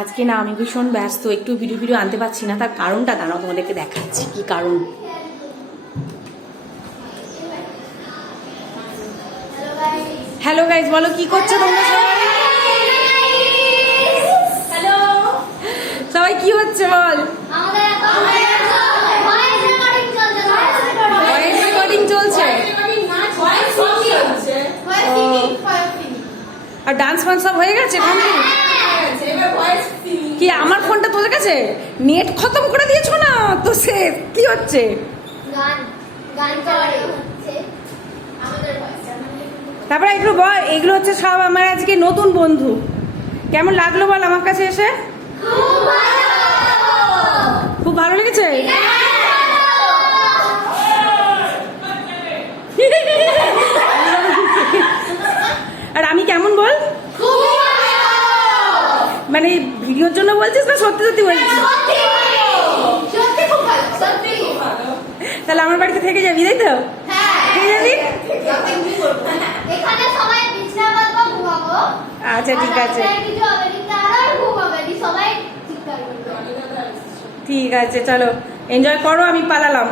আজকে না আমি ভীষণ ব্যস্ত, একটু ভিডিও আনতে পারছি না। তার কারণটা দাঁড়াও, তোমাদেরকে দেখাচ্ছি কি কারণ। হ্যালো গাইজ, বলো কি করছো তোমরা সবাই? হ্যালো সবাই, কি হচ্ছে বল? ভয়েস রেকর্ডিং চলছে আর ডান্স ফান্স সব হয়ে গেছে কমপ্লিট? কি আমার ফোনটা তোদের কাছে নেট খতম করে দিয়েছো না তো? সে কি হচ্ছে? তারপরে একটু বল, এগুলো হচ্ছে সব আমার আজকে নতুন বন্ধু। কেমন লাগলো বল আমার কাছে এসে? খুব ভালো লেগেছে। আর আমি কেমন বল? মানে ভিডিওর জন্য বলছিস না সত্যি সত্যি বলছিস? তাহলে আমার বাড়িতে থেকে যাবি, তাই তো? থেকে যাবি? আচ্ছা ঠিক আছে, ঠিক আছে, চলো এনজয় করো, আমি পালালাম।